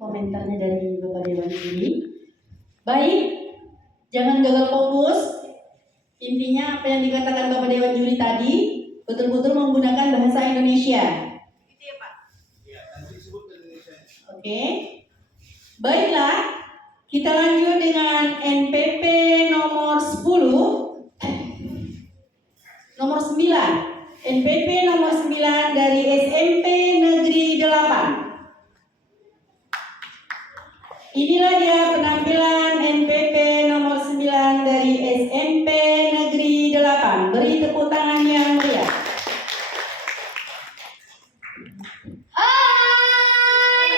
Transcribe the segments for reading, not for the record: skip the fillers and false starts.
komentarnya dari Bapak Dewan Juri. Baik, jangan gagal fokus. Intinya apa yang dikatakan Bapak Dewan Juri tadi betul-betul menggunakan bahasa Indonesia. Gitu ya Pak? Iya, nanti disebut Indonesia. Oke. Baiklah, kita lanjut dengan NPP nomor 10. Nomor 9. NPP nomor 9 dari SMP Negeri 8. Inilah dia penampilan NPP nomor 9 dari SMP Negeri 8. Beri tepuk tangan yang meriah. Hai.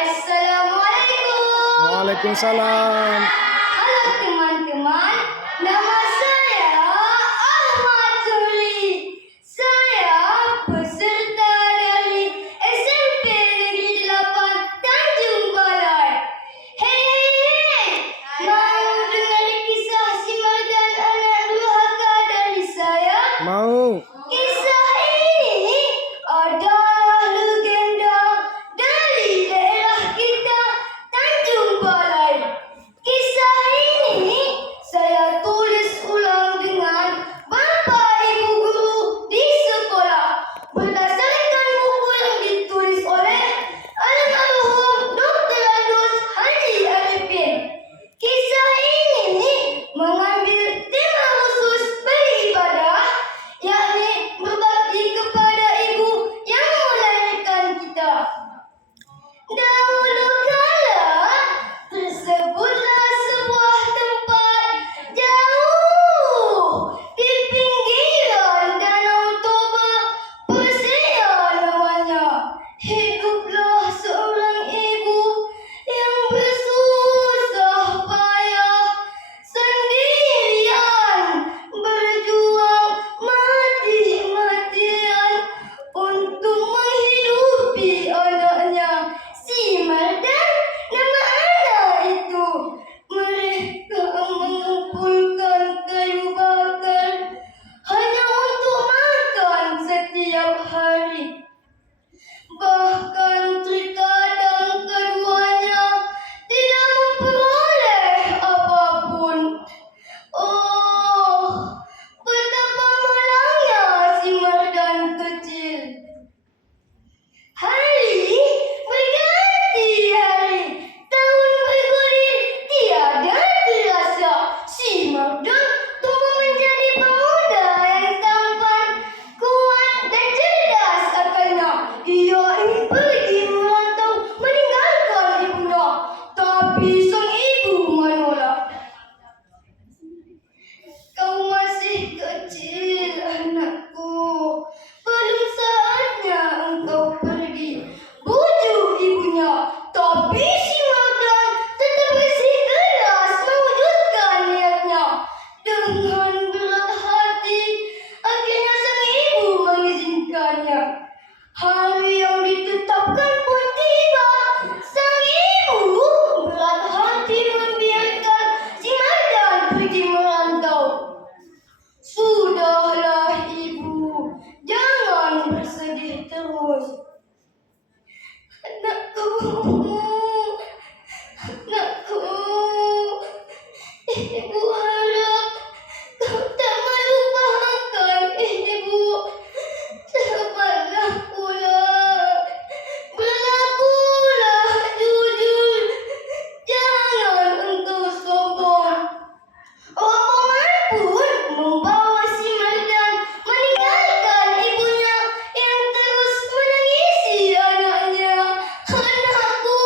Assalamualaikum. Waalaikumsalam. Halo teman-teman, nama saya Ahmad Zuli. Saya peserta dari SMP Negeri 8 Tanjung Balai. Hei, mau dengar kisah si Mardan anak durhaka dari saya? Mau. Kisah ini adalah legenda dari daerah kita, Tanjung Balai. Kisah ini saya tulis ulang dengan Bapak Ibu guru di sekolah berdasarkan buku yang ditulis oleh almarhum Dr. Andus Haji Arifin. Kisah ini mengambil tema khusus beribadah, yakni berbakti kepada ibu yang melahirkan kita. Dahulu kala tersebutlah sebuah tempat jauh di pinggiran Danau Toba, Persea namanya. Hiduplah seorang ibu yang bersusah payah sendirian, berjuang mati-matian untuk menghidupi anaknya. Si Mardan nama anak itu. Mereka mengumpulkan kayu bakar hanya untuk makan setiap hari. Bahkan terkadang keduanya tidak memperoleh apapun. Oh, betapa malangnya si Mardan kecil. Hari berganti hari, tahun bergulir, tiada terasa. Si Mardan tumbuh menjadi pemuda yang tampan, kuat dan cerdas akalnya. Ia ingin pergi merantau meninggalkan ibunya, tapi sang ibu menolak. Kau masih kecil, anakku. Belum saatnya engkau pergi, bujuk ibunya. Tapi si Mardan tetap bersikeras mewujudkan niatnya. Dengan berat hati, akhirnya sang ibu mengizinkannya. Hari yang ditetapkan pun tiba. Sang ibu berat hati membiarkan si Mardan pergi merantau. Sudahlah ibu, jangan bersedih terus. Anakku, anakku, ibu harap kau tak melupakan ibu. Sabarlah pula, berlakulah jujur, jangan engkau sombong. Rombongan pun membawa si Mardan meninggalkan ibunya yang terus menangisi anaknya. Anakku,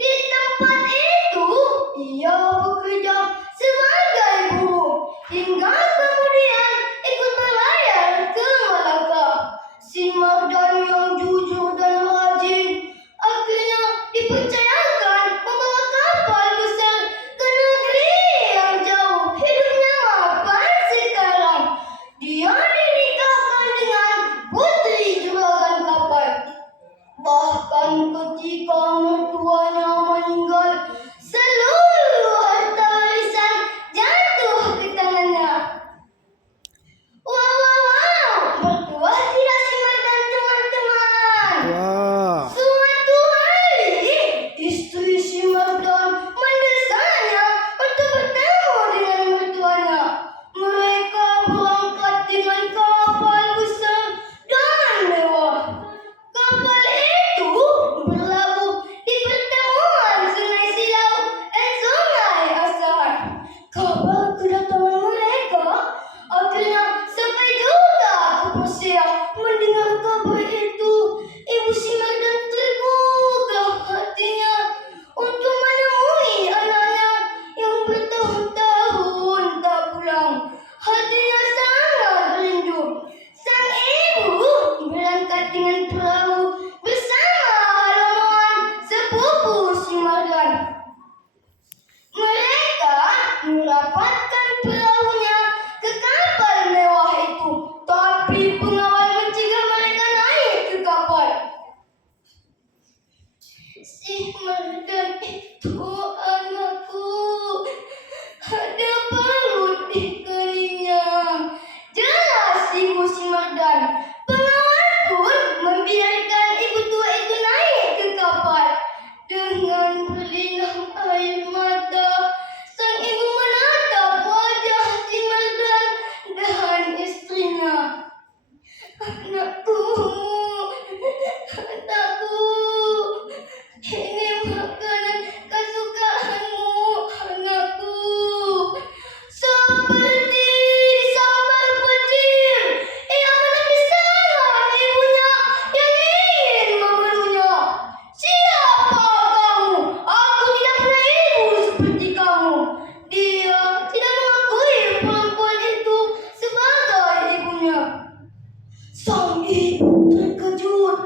Di tempat itu, ia bekerja sebagai buruh hingga kemudian ikut berlayar ke Malaka. Si Mardan yang jujur dan rajin akhirnya dipercayakan membawa kapal besar ke negeri yang jauh. Hidupnya mapan sekarang. Dia dinikahkan dengan putri juragan kapal. Bahkan ketika mertuanya meninggal, seluruh harta warisan jatuh ke tangannya. Wow, mertua tidak simak dan teman-teman. Wah. Suatu hari, istri si Mardan mendesanya untuk bertemu dengan mertuanya. Mereka berangkat dengan kapal besar dan mewah. Kapal itu berlabuh di pertemuan Sungai Silau dan Sungai Asahan. Kabar kedatangan mereka akhirnya sampai juga ke Persia. Mendengar kabar itu, Ibu Simardan tergugah hatinya untuk menemui anaknya yang bertahun-tahun tak pulang. Hatinya sangat rindu. Sang ibu berangkat dengan perahu bersama halaman sepupu Simardan. Mereka merapatkan perahunya ke kapal mewah itu, tapi pengawal mencegah mereka naik ke kapal. Si Mardan itu anakku, ada balut di kelingnya. Jelas Ibu Simardan. Pengawal pun membiarkan ibu tua itu naik ke kapal. Dengan berlinang air mata, sang ibu menatap wajah Simardan dan istrinya. Anakku, anakku, ini makanan kesukaanmu, anakku. Seperti sambar petir, ia menepis tangan ibunya yang ingin memeluknya. Siapa kamu? Aku tidak punya ibu seperti kamu. Dia tidak mengakui perempuan itu sebagai ibunya. Sang ibu terkejut,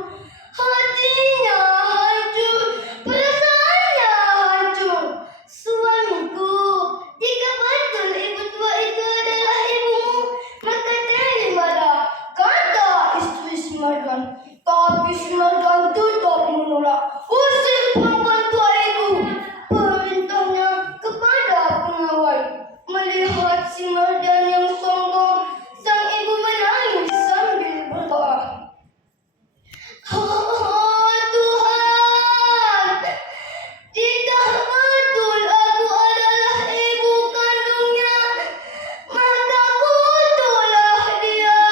hatinya hancur, perasaannya hancur. Suamiku, jika betul ibu tua itu adalah ibumu, maka terimalah, kata istri Simardan. Tapi Simardan tetap menolak. Usir perempuan tua itu, perintahnya kepada pengawal. Melihat Simardan yang sombong, sang ibu menangis sambil berdoa. Oh Tuhan, jika betul aku adalah ibu kandungnya, maka kutulah dia.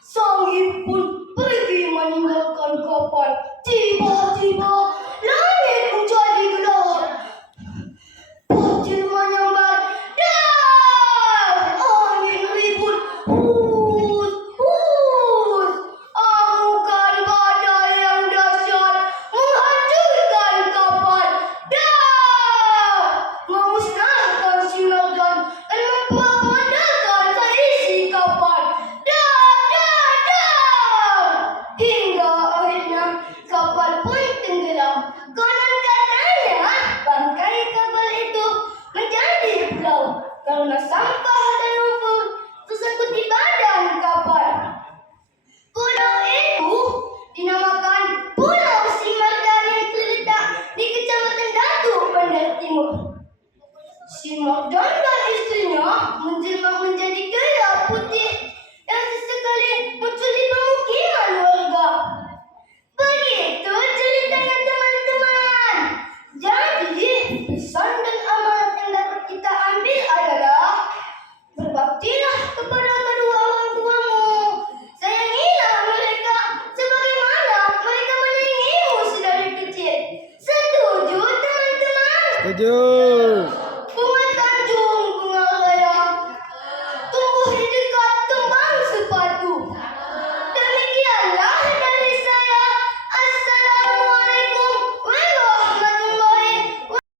Sang ibu pun pergi meninggalkan kapal. Tiba-tiba langit menjadi gelap. Petir menyambar dan angin ribut. Hus, hus. Amukan badai yang dahsyat menghancurkan kapal dan memusnahkan Simardan dan memperpadakan seisi kapal. Hingga akhirnya kapal pun tenggelam. Konon katanya bangkai kapal itu menjadi pulau karena sampah dan lumpur tersangkut di badan kapal. Pulau itu dinamakan Pulau Simardan yang terletak di Kecamatan Datu, Bandar Timur. Simardan dan istrinya menjelma menjadi gelap putih yang sesekali muncul di pemukiman warga. Begitu ceritanya teman-teman. Jadi pesan dan amanat yang dapat kita ambil adalah berbaktilah kepada kedua orang tuamu. Sayangilah mereka sebagaimana mereka menyayangimu sedari kecil. Setuju teman-teman? Setuju.